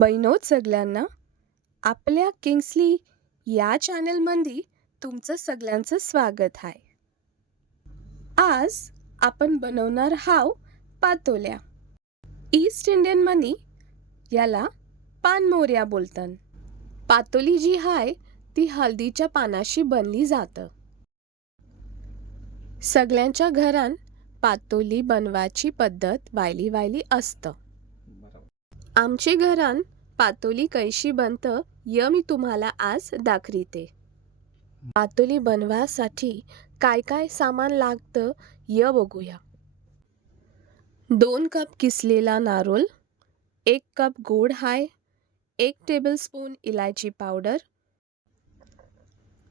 बहिणोत सगळ्यांना आपल्या किंग्सली या चॅनलमध्ये तुमचं सगळ्यांचं स्वागत आहे. आज आपण बनवणार हाव पातोल्या. ईस्ट इंडियन मनी याला पानमोऱ्या बोलतात. पातोली जी आहे ती हळदीच्या पानाशी बनली जातं. सगळ्यांच्या घरात पातोली बनवायची पद्धत वायली असतं. आमच्या घरात पातोली कशी बनतं य मी तुम्हाला आज दाखवते. पातोली बनवासाठी काय काय सामान लागतं य बघूया. 2 कप किसलेला नारळ, 1 कप गोड हाय, 1 टेबलस्पून इलायची पावडर,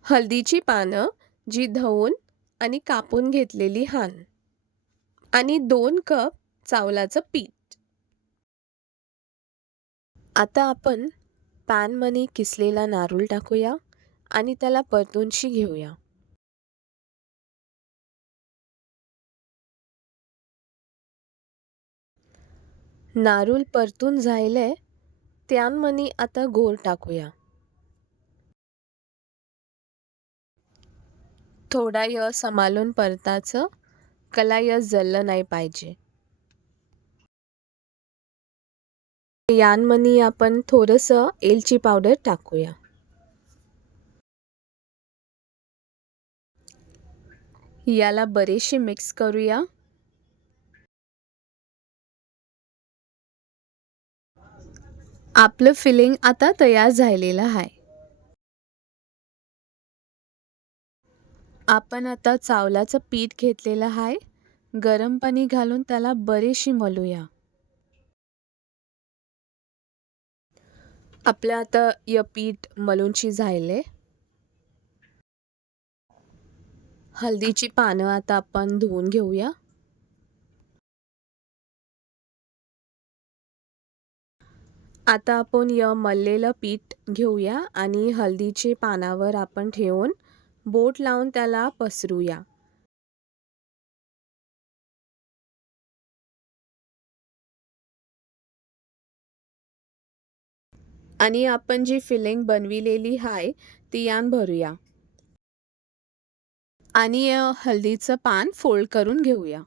हळदीची पानं जी धुवून आणि कापून घेतलेली हान, आणि 2 कप चावलाचं पीठ. आता आपण पॅनमध्ये किसलेला नारळ टाकूया आणि त्याला परतूनशी घेऊया. नारळ परतून झाले त्यामध्ये आता गोड टाकूया. थोडा य सांभाळून परताचं, कला य जळलं नाही पाहिजे. यांमध्ये आपण थोडंसं एलची पावडर टाकूया. याला बरेचसे मिक्स करूया. आपलं फिलिंग आता तयार झालेलं आहे. आपण आता चावलाचं पीठ घेतलेलं आहे. गरम पाणी घालून त्याला बरेचशी मलूया. आपलं आता य पीठ मलूनशी झाले. हळदीची पानं आता आपण धुवून घेऊया. आता आपण य मललेलं पीठ घेऊया आणि हळदीचे पानावर आपण ठेवून बोट लावून त्याला पसरूया. आणि आपण जी फिलिंग बनविलेली आहे ती यान भरूया. आणि हळदीचं पान फोल्ड करून घेऊया.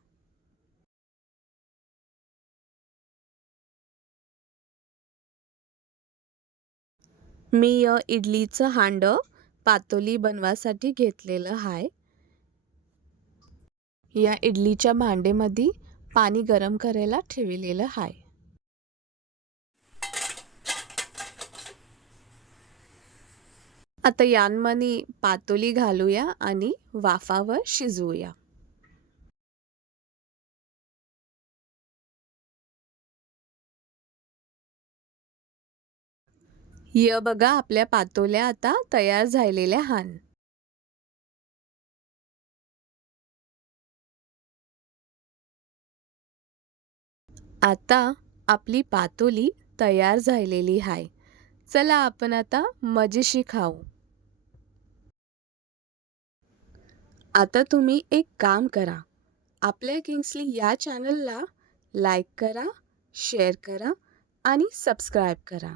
मी इडलीचं हांड पातोली बनवासाठी घेतलेलं आहे. या इडलीच्या भांडेमध्ये पाणी गरम करायला ठेवलेलं आहे. आता यांमध्ये पातोली घालूया आणि वाफावर शिजवूया. य बघा आपल्या पातोल्या आता तयार झालेल्या हान. आता आपली पातोली तयार झालेली आहे. चला आपण आता मजेशी खाऊ. आता तुम्ही एक काम करा. आपल्या किंग्सली या चॅनलला लाईक करा, शेअर करा आणि सबस्क्राईब करा.